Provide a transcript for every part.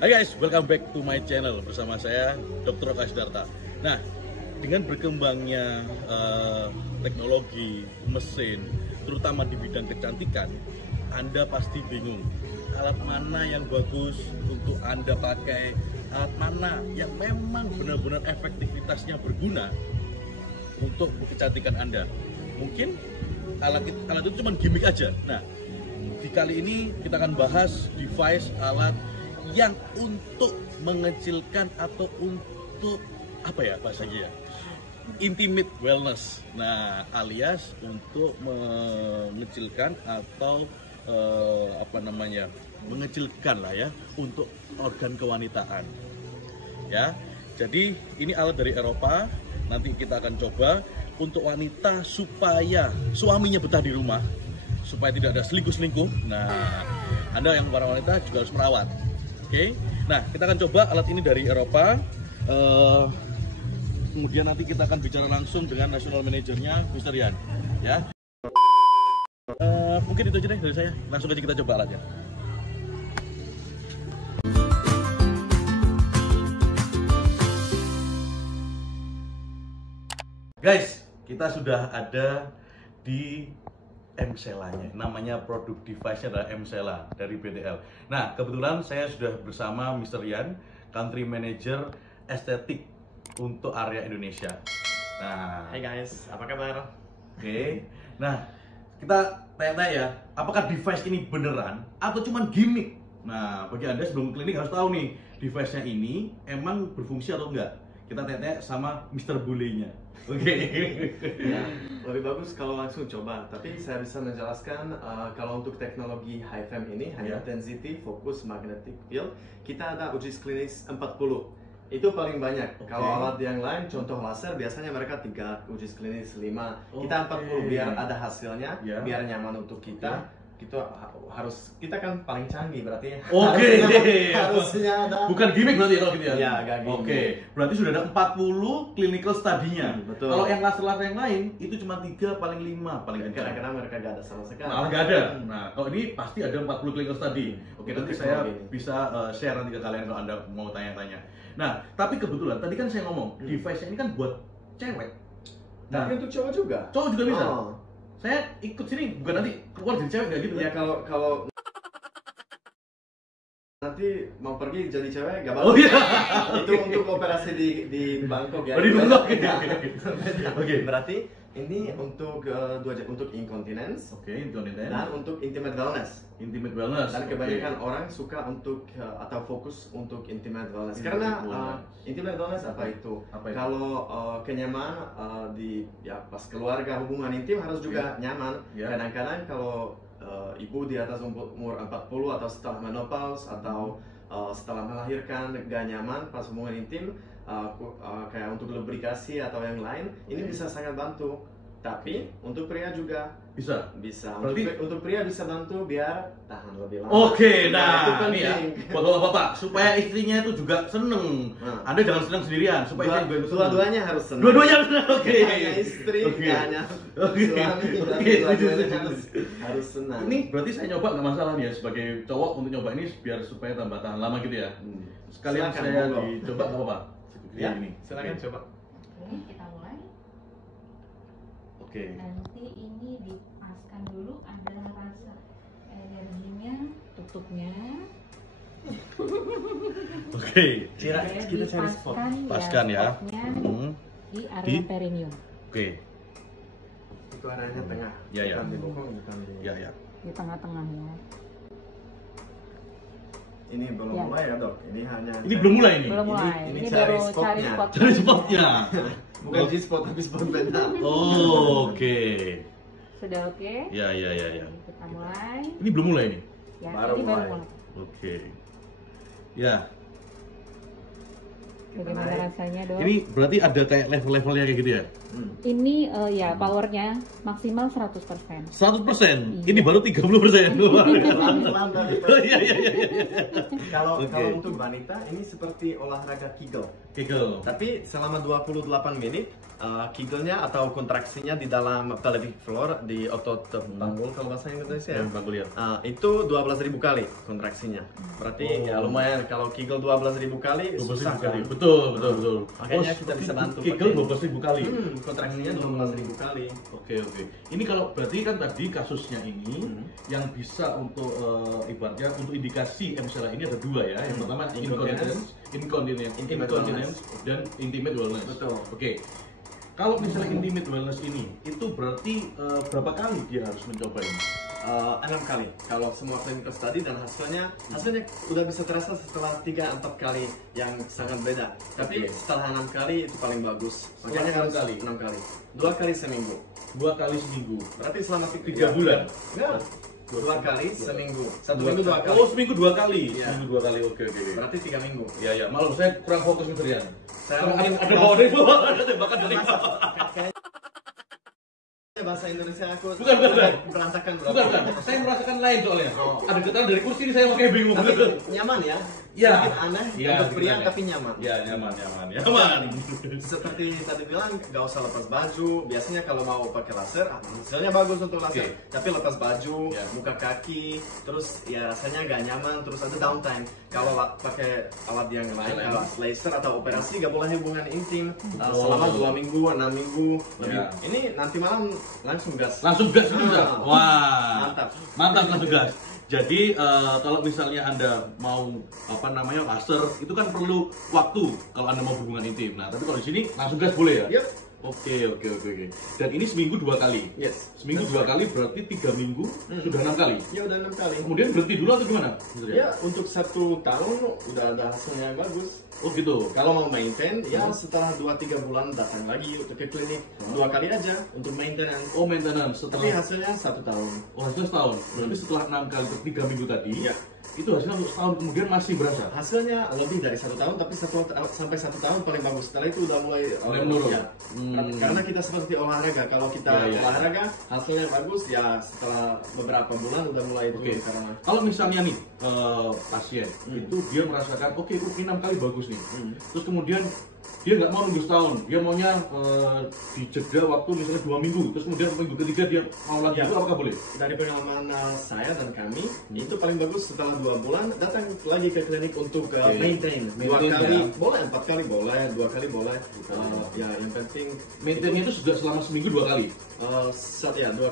Hai guys, welcome back to my channel bersama saya Dr. Oka Sidarta. Nah, dengan berkembangnya teknologi, mesin, terutama di bidang kecantikan, Anda pasti bingung alat mana yang bagus untuk Anda pakai, alat mana yang memang benar-benar efektivitasnya berguna untuk kecantikan Anda. Mungkin alat itu cuma gimmick aja. Nah, di kali ini kita akan bahas device alat yang untuk mengecilkan atau untuk apa ya bahasanya ya, intimate wellness. Nah, alias untuk mengecilkan atau mengecilkan lah ya untuk organ kewanitaan. Ya, jadi ini alat dari Eropa. Nanti kita akan coba untuk wanita supaya suaminya betah di rumah, supaya tidak ada selingkuh-selingkuh. Nah, Anda yang para wanita juga harus merawat. Oke, nah kita akan coba alat ini dari Eropa. Kemudian nanti kita akan bicara langsung dengan national manajernya, Mr. Yan. Ya, mungkin itu aja deh dari saya. Langsung aja kita coba alatnya. Guys, kita sudah ada di Emcellanya, namanya produk device-nya adalah Emcella dari BTL. Nah, kebetulan saya sudah bersama Mr. Yan, Country Manager Estetik untuk area Indonesia. Nah, hai guys, apa kabar? Oke. Nah, kita tanya-tanya ya, apakah device ini beneran atau cuman gimmick? Nah, bagi Anda sebelum klinik harus tahu nih, device-nya ini emang berfungsi atau enggak? Kita tanya-tanya sama Mr. Bule-nya. Oke. Ya, lebih bagus kalau langsung coba. Tapi saya bisa menjelaskan kalau untuk teknologi HFM ini, high intensity focus magnetic field, kita ada uji klinis 40. Itu paling banyak. Kalau alat yang lain, contoh laser, biasanya mereka 3 uji klinis 5. Kita 40 biar ada hasilnya, biar nyaman untuk kita. Kita kan paling canggih berarti. Harusnya ada. Bukan gimmick berarti kalau gitu ya? Iya, gak gimmick. Oke, berarti sudah ada 40 clinical study-nya. Betul. Kalau yang laser-laser yang lain itu cuma 3 paling 5 paling kencang. Kadang-kadang mereka gak ada sama sekali. Malah gak ada. Nah, kalau ini pasti ada 40 clinical study. Oke, nanti saya bisa share nanti ke kalian kalau Anda mau tanya-tanya. Nah, tapi kebetulan tadi kan saya ngomong device ini kan buat cewek. Nah, tapi untuk cowok juga. Cowok juga bisa. Saya ikut sini bukan nanti keluar dari cewek nggak gitu ya? Kalau nanti mau pergi jadi cewek gak apa-apa. Oh iya. Itu untuk operasi di Bangkok ya. Oh, di Bangkok. Oke. Berarti ini untuk untuk incontinence. Oke, incontinence. Dan untuk intimate wellness. Intimate wellness. Dan kebanyakan orang suka untuk atau fokus untuk intimate wellness. Karena intimate wellness apa itu? Kalau kenyamanan pas keluarga hubungan intim harus juga nyaman. Kadang-kadang kalau ibu di atas umur 40 atau setelah menopause atau setelah melahirkan gak nyaman pas hubungan intim, kayak untuk lubrikasi atau yang lain, ini bisa sangat bantu. Tapi untuk pria juga bisa. Untuk pria bisa bantu biar tahan lebih lama. Oke, nah itu penting ya, buat bapak-bapak supaya istrinya itu juga seneng. Anda jangan seneng sendirian, supaya istri juga seneng. Dua-duanya harus seneng. Dua-duanya harus seneng. Oke. Hanya istri, hanya suami, harus senang. Ini berarti saya nyoba nggak masalah nih ya sebagai cowok untuk nyoba ini biar supaya tambah tahan lama gitu ya. Sekalian saya dicoba nggak apa-apa. Ya, silakan coba. Oke, kita mulai. Oke. Nanti ini dipaskan dulu, ada rasa energinya, tutupnya. Oke. Kita cari spot. Paskan ya. Di area perineum. Oke. Itu areanya tengah. Ya. Bukan di bokong, bukan di. Ya. Di tengah-tengah ya. Ini belum mulai ya dok, ini hanya. Ini belum mulai ini. Belum mulai. Ini baru cari spotnya. Cari spotnya. Bukan G-spot tapi spot beda. Oke. Sudah oke? Ya. Kita mulai. Ini belum mulai ini. Ya, baru ini baru mulai. mulai. Oke. Ya. Bagaimana rasanya, Dok? Ini berarti ada kayak level-levelnya kayak gitu ya? Ini ya powernya maksimal 100%. 100%? Iya. Ini baru 30%. Pelan-pelan dari Iya. Kalau Oke. untuk wanita ini seperti olahraga Kegel. Kegel. Tapi selama 28 menit Kegelnya atau kontraksinya di dalam pelvic floor di otot panggul kalau bahasa Indonesia ya. Yang aku lihat. Itu 12.000 kali kontraksinya. Berarti ya lumayan kalau Kegel 12.000 kali 12.000 susah kali. kan? Betul. Makanya kita bisa bantu Kegel pakai. 12.000 kali. Kontraksinya 12.000 kali. Oke. Ini kalau berarti kan tadi kasusnya ini yang bisa untuk ibaratnya untuk indikasi misalnya ini ada dua ya. Yang pertama incontinence dan intimate wellness. Betul. Oke. Kalau misalnya intimate wellness ini itu berarti berapa kali dia harus mencoba ini? 6 kali kalau semua clinical study dan hasilnya udah bisa terasa setelah 3-4 kali yang sangat beda. Tapi setelah 6 kali itu paling bagus. Makanya harus 6 kali. 2 kali seminggu. 2 kali seminggu. Berarti selama 3 bulan. Enggak. 2 kali seminggu. 1 minggu 2 kali. Oh, seminggu 2 kali. Iya. Seminggu 2 kali. Oke. Berarti 3 minggu. Ya. Malam saya kurang fokus Mas Rian. Saya Ada bawah dari bawah, ada tembakan dari bawah. Bahasa Indonesia aku Bukan. berantakan Bukan. Saya merasakan lain soalnya. Ada getaran dari kursi ini saya makanya bingung. Tapi nyaman ya. Ya. Sedikit aneh untuk pria tapi nyaman. Ya, nyaman. Seperti tadi bilang, nggak usah lepas baju. Biasanya kalau mau pakai laser, hasilnya bagus untuk laser. Tapi lepas baju, buka kaki, terus ya rasanya nggak nyaman, terus ada downtime. Kalau pakai alat yang lain, laser atau operasi, nggak boleh hubungan intim selama 2 minggu, 6 minggu. Ini nanti malam langsung gas. Bisa. Wah. Mantap Langsung gas. Jadi kalau misalnya Anda mau laser itu kan perlu waktu kalau Anda mau hubungan intim. Nah, tapi kalau di sini langsung gas boleh ya? Yep. Oke. Dan ini seminggu 2 kali. Yes. Seminggu 2 kali berarti 3 minggu sudah 6 kali. Ya udah 6 kali. Kemudian berhenti dulu atau gimana? Ya untuk 1 tahun udah ada hasilnya yang bagus. Oh gitu. Kalau mau maintain, ya setelah 2-3 bulan datang lagi untuk ke klinik 2 kali aja untuk maintenance. Oh maintenance Tapi setelah. hasilnya 1 tahun. Oh hasilnya setahun. Berarti setelah 6 kali untuk 3 minggu tadi. Iya. Itu hasilnya untuk setahun kemudian masih berasa. Hasilnya lebih dari 1 tahun, tapi sampai 1 tahun paling bagus. Setelah itu udah mulai menurun. Ya. Karena kita seperti olahraga. Kalau kita olahraga hasilnya bagus, ya setelah beberapa bulan udah mulai turun karena. Kalau misalnya nih pasien itu dia merasakan oke, ini 6 kali bagus nih. Terus kemudian dia nggak mau nunggu setahun, dia maunya dijeda waktu misalnya 2 minggu, terus kemudian minggu ketiga dia mau lagi itu apakah boleh? Dari pengalaman saya dan kami itu paling bagus setelah 2 bulan datang lagi ke klinik untuk maintain 2 kali boleh, 4 kali boleh, 2 kali boleh. Ya yang penting Maintainnya itu sudah selama seminggu 2 kali. 2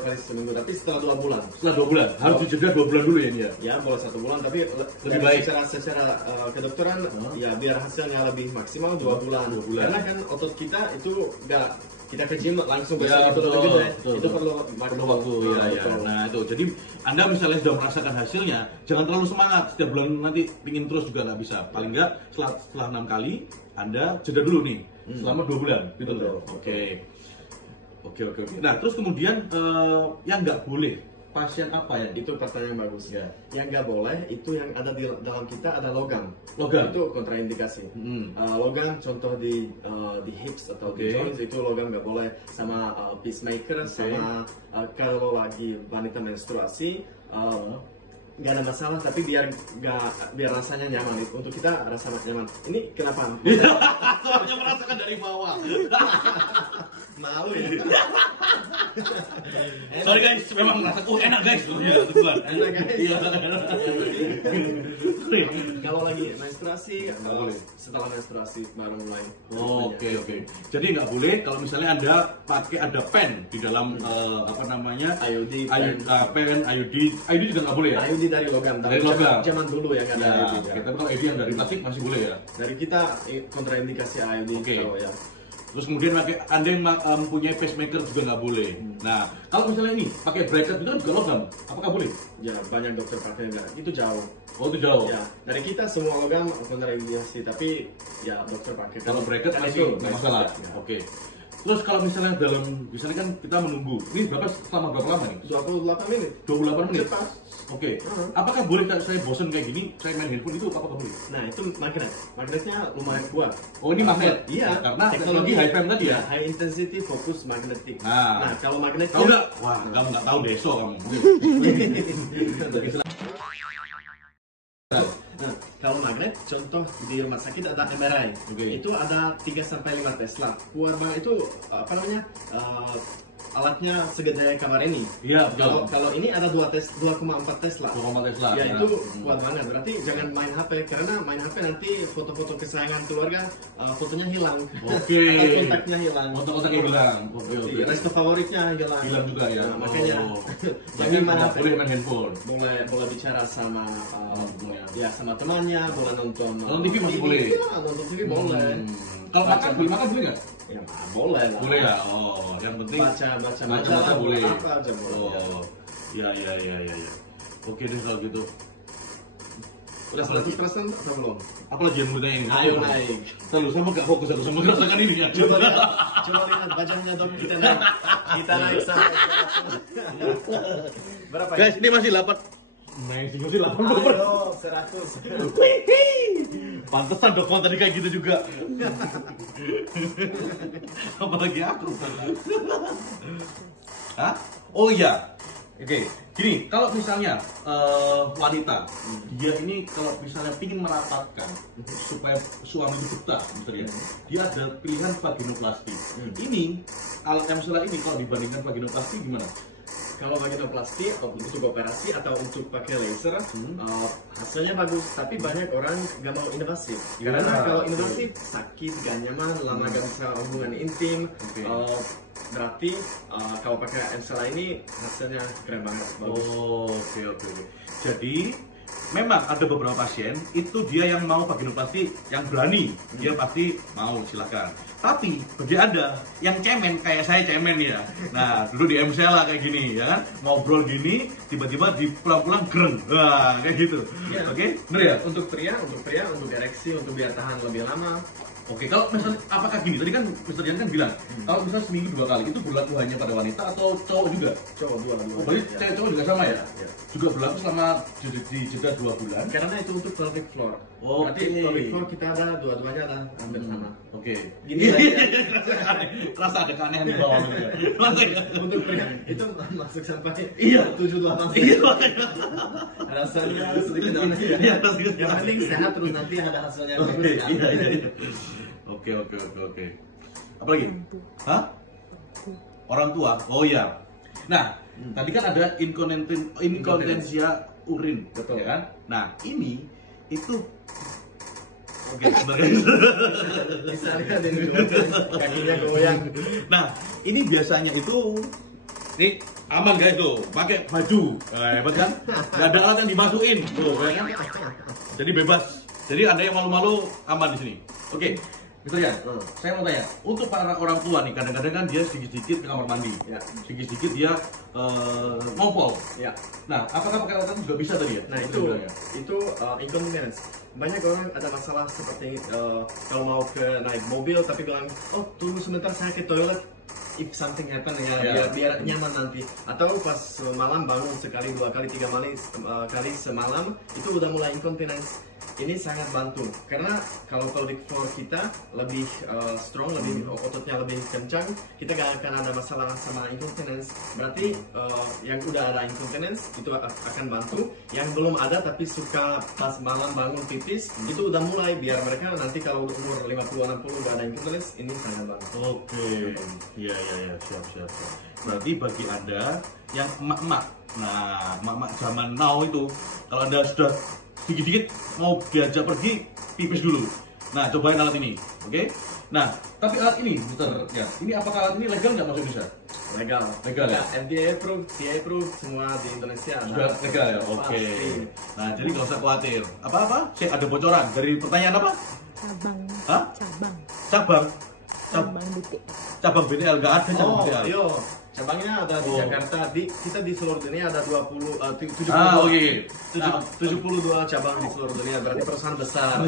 kali seminggu, tapi setelah 2 bulan. Setelah 2 bulan harus dijeda 2 bulan dulu ya ini ya. Ya boleh 1 bulan, tapi lebih baik secara kedokteran ya biar hasilnya lebih maksimal 2 bulan. Karena kan otot kita itu nggak kita ke gym langsung besok itu lebih gede, itu perlu waktu. Nah itu jadi Anda misalnya sudah merasakan hasilnya, jangan terlalu semangat setiap bulan nanti pingin terus juga nggak bisa. Paling nggak setelah 6 kali Anda jeda dulu nih selama 2 bulan gitu loh. Oke. Nah terus kemudian yang nggak boleh pasien apa ya? Itu pertanyaan yang bagus. Yang nggak boleh itu yang ada di dalam kita ada logam. Logam itu kontraindikasi. Logam contoh di hips atau di joints itu logam nggak boleh, sama pacemaker, sama kalau lagi wanita menstruasi nggak ada masalah, tapi biar rasanya nyaman. Untuk kita rasa nyaman. Ini kenapa? Soalnya merasakan dari bawah. Malu ya. Sorry guys, memang merasa enak guys. Iya, betul. Enak guys. Iya. Kalau lagi menstruasi, kalau setelah menstruasi baru mulai. Oke. Jadi nggak boleh kalau misalnya Anda pakai ada pen di dalam IUD, pen, IUD juga nggak boleh ya? IUD dari logam. Dari logam. Zaman dulu yang ada IUD. Tapi kalau IUD yang dari plastik masih boleh ya? Dari kita kontraindikasi IUD. Ya. Terus kemudian pakai Anda yang mempunyai pacemaker juga nggak boleh. Nah, kalau misalnya ini pakai bracket itu kan juga logam, apakah boleh? Ya, banyak dokter pakai enggak. Itu jauh. Oh, itu jauh. Ya, dari kita semua logam kontraindikasi, tapi ya dokter pakai. Kalau bracket masih nggak masalah. Oke. Terus kalau misalnya misalnya kan kita menunggu, ini selama berapa lama nih? 28 menit. 28 menit. Cepat. Oke. Apakah boleh saya bosan kayak gini, saya main handphone itu apakah boleh? Nah itu magnetnya lumayan kuat. Oh ini magnet? Iya. Karena teknologi high FM tadi ya? High intensity focus magnetic. Nah kalau magnetnya... Tahu nggak? Wah kamu nggak tahu deso kamu. Nah, kalau magnet, contoh di rumah sakit ada MRI, itu ada 3-5 Tesla. Kuat banget itu apa namanya? Alatnya segede kamar ini. Iya. Kalau ini ada 2,4 Tesla. 2,4 Tesla. Ya itu kuat banget. Berarti jangan main HP karena main HP nanti foto-foto kesayangan keluarga fotonya hilang. Oke. Atau kontaknya hilang. Kontak-kontaknya hilang. Oke. Resto favoritnya hilang. Hilang juga ya. Nah, makanya jangan main HP. Boleh main handphone. Boleh bicara sama ya sama temannya, boleh nonton TV masih boleh. Iya, nonton TV boleh. Kalau makan boleh nggak? Ya boleh lah. Boleh ya. Oh, yang penting baca boleh. Apa aja boleh. Oh, ya. Oke deh kalau gitu. Udah 100% atau belum? Apalagi yang bertanya ini? Ayo naik. Terus saya nggak fokus aku sama gerakan ini ya. Coba lihat wajahnya dong kita naik sampai berapa? Guys, ini masih 8. Naik sih masih 80. Ayo 100. Pantesan Dokon tadi kayak gitu juga. Apalagi aku. Hah? Oh iya. Oke, gini, kalau misalnya wanita, dia ini kalau misalnya ingin merapatkan supaya suami itu betah, misalnya, dia ada pilihan vaginoplasti. Ini alat MCLA ini kalau dibandingkan vaginoplasti gimana? Kalau vaginoplasti untuk operasi atau untuk pakai laser hasilnya bagus, tapi banyak orang gak mau invasif. Karena kalau invasif sakit, gak nyaman, lama gak bisa hubungan intim. Berarti kalau pakai MCLA ini hasilnya keren banget, bagus. Oke. Jadi memang ada beberapa pasien itu dia yang mau vaginoplasti yang berani, dia pasti mau, silakan. Tapi bagi Anda yang cemen kayak saya cemen ya, nah dulu di MCLA kayak gini ya kan, ngobrol gini tiba-tiba di pulang-pulang gereng, wah kayak gitu. Ya. Oke, bener ya? Untuk pria, untuk ereksi, untuk biar tahan lebih lama. Oke, kalau misalnya apakah gini? Tadi kan Mr. Jan kan bilang kalau misalnya seminggu 2 kali itu berlaku hanya pada wanita atau cowok juga? Cowok dua. Oh, berarti cewek cowok juga sama ya? Juga berlaku selama di jeda 2 bulan. Karena itu untuk pelvic floor. Berarti pelvic floor kita ada dua-duanya ada hampir sama. Oke. Gini aja. Rasa ada keanehan di bawah. Untuk pria itu masuk sampai 7-8. Iya. Rasanya sedikit aneh ya. Iya, yang penting sehat terus nanti ada hasilnya. Iya. Oke. Apa lagi? Hah? Orang tua? Oh iya. Nah, tadi kan ada inkontinensia urin, betul ya kan? Nah, ini itu oke, bisa lihat ini kakinya goyang. Nah, ini biasanya itu nih aman guys tuh, pakai baju, hebat kan? Gak ada alat yang dimasukin, tuh, ya kan? Jadi bebas. Jadi Anda yang malu-malu aman di sini. Oke. Misalnya, saya mau tanya, untuk para orang tua nih, kadang-kadang kan dia sedikit-sedikit ke kamar mandi, sedikit-sedikit dia ngompol. Ya. Nah, apakah pakai alat juga bisa tadi ya? Nah itu inconvenience. Banyak orang ada masalah seperti kalau mau naik mobil tapi bilang, oh tunggu sebentar saya ke toilet. If something happen biar nyaman nanti. Atau pas malam bangun sekali, 2 kali, 3 kali semalam itu udah mulai incontinence. Ini sangat bantu karena kalau pelvic floor kita lebih strong, lebih ototnya lebih kencang, kita gak akan ada masalah sama incontinence. Berarti yang udah ada incontinence itu akan bantu. Yang belum ada tapi suka pas malam bangun pipis itu udah mulai, biar mereka nanti kalau umur 50-60 gak ada incontinence, ini sangat bantu. Oke, iya, siap. Berarti bagi Anda yang emak-emak, nah emak-emak zaman now itu, kalau Anda sudah dikit-dikit mau diajak pergi, pipis dulu. Nah, cobain alat ini, oke? Nah, tapi alat ini, Mister, ya, ini apakah alat ini legal nggak masuk Indonesia? Legal ya? FDA approved, CA approved, semua di Indonesia. Sudah legal ya? Oke. Nah, jadi nggak usah khawatir. Apa-apa? Saya ada bocoran dari pertanyaan apa? Cabang. Hah? Cabang Cabang BTL. Cabang BTL, nggak ada cabang BTL. Yo, cabangnya ada di Jakarta. Kita di seluruh dunia ada 72 cabang di seluruh dunia. Berarti perusahaan besar.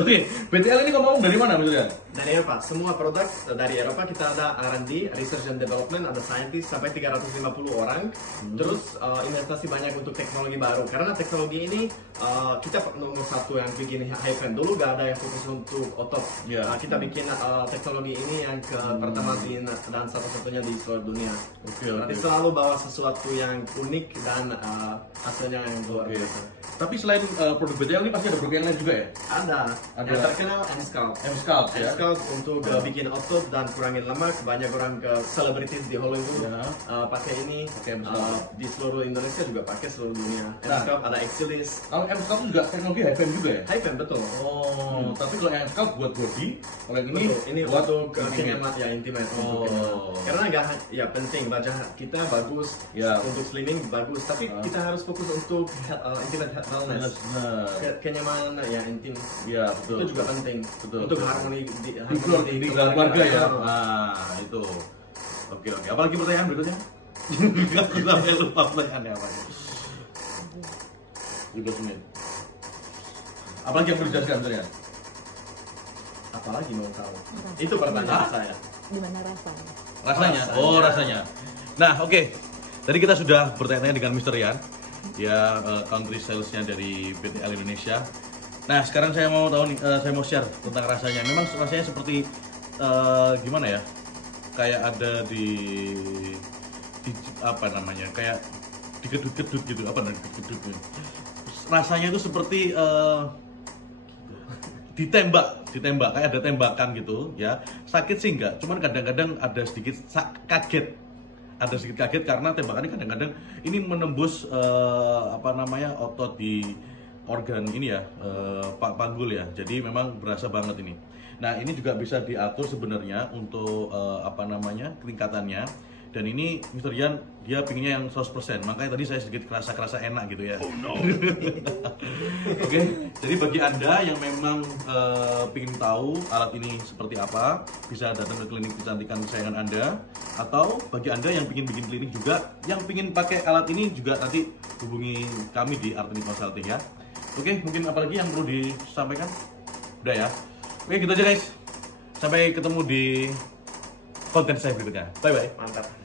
Oke, BTL ini ngomong dari mana maksudnya? Dari Eropa. Semua produk dari Eropa kita ada R&D, Research and Development, ada scientist sampai 350 orang. Terus investasi banyak untuk teknologi baru. Karena teknologi ini kita nomor satu yang bikin HiFi. Dulu gak ada yang fokus untuk otot. Kita bikin teknologi ini yang pertama dan satu-satunya di seluruh dunia. Berarti selalu bawa sesuatu yang unik dan hasilnya yang luar biasa. Tapi selain produk BTL ini pasti ada produk yang lain juga ya? Ada. Yang terkenal M-Scalp. M-Scalp ya? M-Scalp untuk bikin otot dan kurangin lemak. Banyak orang ke selebritis di Hollywood pakai ini. Di seluruh Indonesia juga pakai seluruh dunia. M-Scalp ada Exilis. Kalau M-Scalp juga teknologi HiFi juga ya? HiFi betul. Tapi kalau yang M-Scalp buat body, kalau yang ini buat untuk kenyamanan ya intimate. Karena nggak ya penting wajah kita bagus untuk slimming bagus, tapi kita harus fokus untuk intimate wellness. Kenyamanan ya intim. Ya betul. Itu juga penting. Betul. Untuk harmoni di keluarga ya. Nah itu. Oke. Apalagi pertanyaan berikutnya? Kita lupa pertanyaannya apa? 15 menit. Apalagi yang perlu dijelaskan sebenarnya? Apalagi mau tahu? Itu pertanyaan saya. Gimana rasanya? Rasanya? Oh rasanya. Nah oke. Tadi kita sudah bertanya dengan Mr. Rian, ya country salesnya dari BTL Indonesia. Nah sekarang saya mau tahu nih, saya mau share tentang rasanya. Memang rasanya seperti gimana ya? Kayak ada di apa namanya? Kayak digedut-gedut gitu. Apa namanya digedut-gedut? Rasanya itu seperti ditembak kayak ada tembakan gitu ya. Sakit sih enggak, cuman kadang-kadang ada sedikit kaget karena tembakannya kadang-kadang ini menembus otot di organ ini ya, panggul ya. Jadi memang berasa banget ini. Nah ini juga bisa diatur sebenarnya untuk tingkatannya. Dan ini Mr. Rian dia pinginnya yang 100%, makanya tadi saya sedikit kerasa enak gitu ya. Oh no. Oke, jadi bagi Anda yang memang pingin tahu alat ini seperti apa, bisa datang ke klinik kecantikan kesayangan Anda. Atau bagi Anda yang pingin bikin klinik juga, yang pingin pakai alat ini juga nanti hubungi kami di Arteni Consulting ya. Oke, mungkin apalagi yang perlu disampaikan? Udah ya. Oke, gitu aja guys. Sampai ketemu di konten saya berikutnya. Bye bye. Mantap.